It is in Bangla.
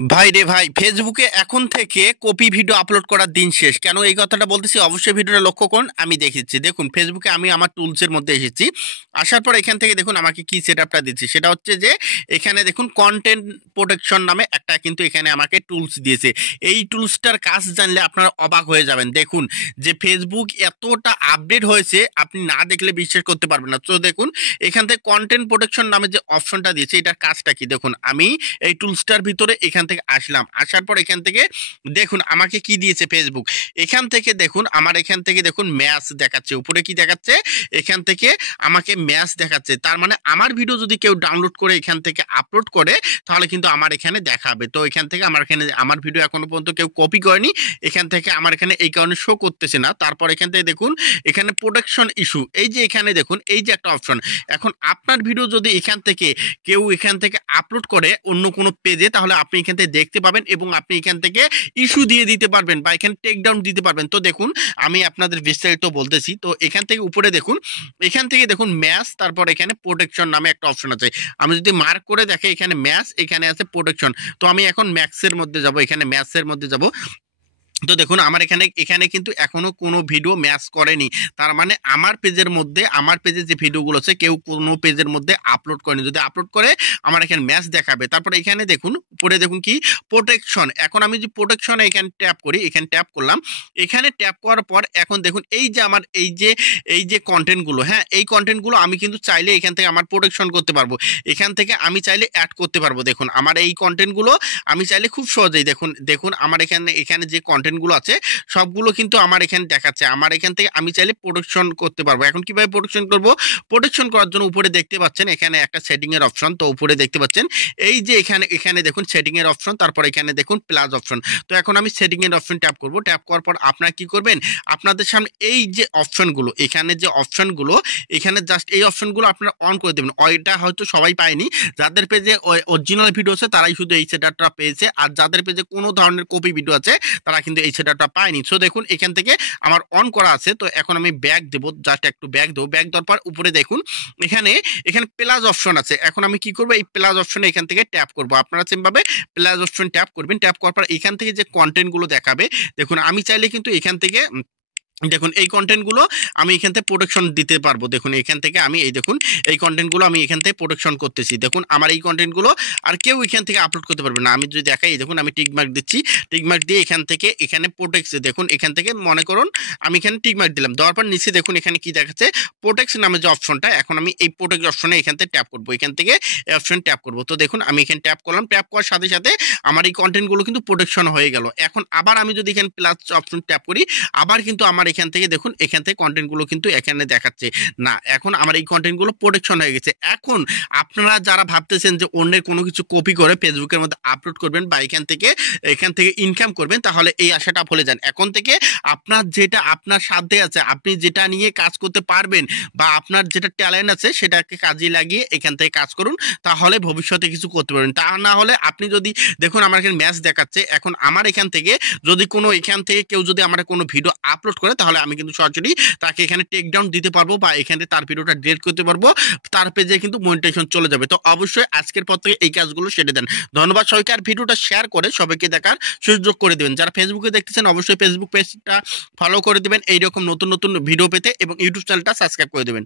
ভাই রে ভাই, ফেসবুকে এখন থেকে কপি ভিডিও আপলোড করার দিন শেষ। কেন এই কথাটা বলতেছি অবশ্যই ভিডিওটা লক্ষ্য করুন। আমি দেখেছি, দেখুন ফেসবুকে আমি আমার টুলসের মধ্যে এসেছি। আসার পর এখান থেকে দেখুন আমাকে কি সেট আপটা দিচ্ছে, সেটা হচ্ছে যে এখানে দেখুন কন্টেন্ট প্রোটেকশন নামে একটা কিন্তু এখানে আমাকে টুলস দিয়েছে। এই টুলসটার কাজ জানলে আপনারা অবাক হয়ে যাবেন। দেখুন যে ফেসবুক এতটা আপডেট হয়েছে, আপনি না দেখলে বিশ্বাস করতে পারবেন না। তো দেখুন এখান থেকে কন্টেন্ট প্রোটেকশন নামে যে অপশনটা দিয়েছে, এটার কাজটা কি দেখুন। আমি এই টুলসটার ভিতরে এখান থেকে আসলাম, আসার পর এখান থেকে দেখুন আমাকে কি দিয়েছে ফেসবুক। এখান থেকে দেখুন আমার এখান থেকে দেখুন ম্যাচ দেখাচ্ছে, উপরে কি দেখাচ্ছে, এখান থেকে আমাকে ম্যাচ দেখাচ্ছে। তার মানে আমার ভিডিও যদি কেউ ডাউনলোড করে এখান থেকে আপলোড করে তাহলে কিন্তু আমার এখানে দেখাবে। তো এখান থেকে আমার এখানে আমার ভিডিও এখনো পর্যন্ত কেউ কপি করেনি, এখান থেকে আমার এখানে এই কারণে শো করতেছে না। তারপর এখান থেকে দেখুন এখানে প্রোটেকশন ইস্যু, এই যে এখানে দেখুন এই যে একটা অপশন। এখন আপনার ভিডিও যদি এখান থেকে কেউ এখান থেকে আপলোড করে অন্য কোনো পেজে, তাহলে আপনি এখান থেকে দেখতে পাবেন এবং আপনি এখান থেকে ইস্যু দিয়ে দিতে পারবেন বা এখানে টেক ডাউন দিতে পারবেন। তো দেখুন আমি আপনাদের বিস্তারিত বলতেছি। তো এখান থেকে উপরে দেখুন, এখান থেকে দেখুন ম্যাচ, তারপর এখানে প্রোটেকশন নামে একটা অপশন আছে। আমি যদি মার্ক করে দেখে এখানে ম্যাচ, এখানে আছে প্রোটেকশন। তো আমি এখন ম্যাক্সের মধ্যে যাব, এখানে ম্যাচের মধ্যে যাব। তো দেখুন আমার এখানে এখানে কিন্তু এখনো কোনো ভিডিও ম্যাচ করেনি। তার মানে আমার পেজের মধ্যে, আমার পেজে যে ভিডিওগুলো আছে কেউ কোনো পেজের মধ্যে আপলোড করেনি। যদি আপলোড করে আমার এখানে ম্যাচ দেখাবে। তারপরে এখানে দেখুন উপরে দেখুন কি প্রোটেকশন। এখন আমি যে প্রোটেকশনে এখানে ট্যাপ করি, এখানে ট্যাপ করলাম। এখানে ট্যাপ করার পর এখন দেখুন এই যে আমার এই যে কন্টেন্টগুলো, হ্যাঁ এই কন্টেন্টগুলো আমি কিন্তু চাইলে এখান থেকে আমার প্রোটেকশন করতে পারবো। এখান থেকে আমি চাইলে অ্যাড করতে পারবো। দেখুন আমার এই কন্টেন্টগুলো আমি চাইলে খুব সহজেই, দেখুন দেখুন আমার এখানে এখানে যে কন্টেন্টগুলো আছে সবগুলো কিন্তু আমার এখানে দেখাচ্ছে। আমার এখান থেকে আমি চাইলে প্রোটেকশন করতে পারবো। এখন কিভাবে প্রোটেকশন করব? প্রোটেকশন করার জন্য উপরে দেখতে পাচ্ছেন এখানে একটা সেটিং এর অপশন। তো উপরে দেখতে পাচ্ছেন এই যে এখানে এখানে দেখুন সেটিং এর অপশন, তারপর এখানে দেখুন প্লাস অপশন। তো এখন আমি সেটিং এর অপশন ট্যাপ করব। ট্যাপ করার পর আপনারা কি করবেন, আপনাদের সামনে এই যে অপশনগুলো, এখানে যে অপশনগুলো, এখানে জাস্ট এই অপশনগুলো আপনারা অন করে দেবেন। ওইটা হয়তো সবাই পায়নি, যাদের পেজে অরিজিনাল ভিডিও আছে তারাই শুধু এই সেটআপটা পেয়েছে, আর যাদের পেজে কোনো ধরনের কপি ভিডিও আছে তারা কিন্তু এই সেটআপটা পায়নি। সো দেখুন এখান থেকে আমার অন করা আছে। তো এখন আমি ব্যাক দেবো, জাস্ট একটু ব্যাক দেবো। ব্যাক দেওয়ার পর উপরে দেখুন এখানে এখানে প্লাস অপশন আছে। এখন আমি কি করবো, এই প্লাস অপশনে এখান থেকে ট্যাপ করবো। আপনারা সেমভাবে প্লাস অপশন ট্যাপ করবেন। ট্যাপ করার পর এখান থেকে যে কন্টেন্টগুলো দেখাবে, দেখুন আমি চাইলে কিন্তু এখান থেকে দেখুন এই কন্টেন্টগুলো আমি এখান থেকে প্রোটেকশন দিতে পারবো। দেখুন এখান থেকে আমি এই দেখুন এই কন্টেন্টগুলো আমি এখান থেকে প্রোটেকশন করতেছি। দেখুন আমার এই কন্টেন্টগুলো আর কেউ এখান থেকে আপলোড করতে পারবে না। আমি যদি দেখাই, দেখুন আমি টিক মার্ক দিচ্ছি, টিক মার্ক দিয়ে এখান থেকে এখানে প্রোটেক্ট, দেখুন এখান থেকে মনে করুন আমি এখানে টিক মার্ক দিলাম, দেওয়ার পর নিচে দেখুন এখানে কি দেখাচ্ছে প্রোটেক্ট নামে যে অপশনটা। এখন আমি এই প্রোটেক্ট অপশনে এখান থেকে ট্যাপ করবো, এখান থেকে এই অপশন ট্যাপ করবো। তো দেখুন আমি এখানে ট্যাপ করলাম, ট্যাপ করার সাথে সাথে আমার এই কন্টেন্টগুলো কিন্তু প্রোটেকশন হয়ে গেল। এখন আবার আমি যদি এখানে প্লাস অপশন ট্যাপ করি, আবার কিন্তু আমার এখান থেকে দেখুন এখান থেকে কন্টেন্টগুলো কিন্তু এখানে দেখাচ্ছে না। এখন আমার এই কন্টেন্টগুলো প্রোটেকশন হয়ে গেছে। এখন আপনারা যারা ভাবতেছেন যে অন্যের কোনো কিছু কপি করে ফেসবুকের মধ্যে আপলোড করবেন বা এখান থেকে ইনকাম করবেন, তাহলে এই আশাটা ভুলে যান। এখন থেকে আপনার যেটা আপনার সাধ্যে আছে, আপনি যেটা নিয়ে কাজ করতে পারবেন বা আপনার যেটা ট্যালেন্ট আছে সেটাকে কাজে লাগিয়ে এখান থেকে কাজ করুন, তাহলে ভবিষ্যতে কিছু করতে পারবেন। তা না হলে আপনি যদি দেখুন আমার এখানে ম্যাচ দেখাচ্ছে, এখন আমার এখান থেকে যদি কোনো এখান থেকে কেউ যদি আমার কোনো ভিডিও আপলোড করে, তাহলে আমি কিন্তু সরাসরি তাকে এখানে টেক ডাউন দিতে পারবো বা এখানে তার ভিডিওটা ডিলিট করতে পারবো, তার পেজে কিন্তু মনিটাইজেশন চলে যাবে। তো অবশ্যই আজকের পর থেকে এই কাজগুলো সেরে দেন। ধন্যবাদ সবাইকে। আর ভিডিওটা শেয়ার করে সবাইকে দেখার সুযোগ করে দেবেন। যারা ফেসবুকে দেখতেছেন অবশ্যই ফেসবুক পেজটা ফলো করে দেবেন এইরকম নতুন নতুন ভিডিও পেতে, এবং ইউটিউব চ্যানেলটা সাবস্ক্রাইব করে দেবেন।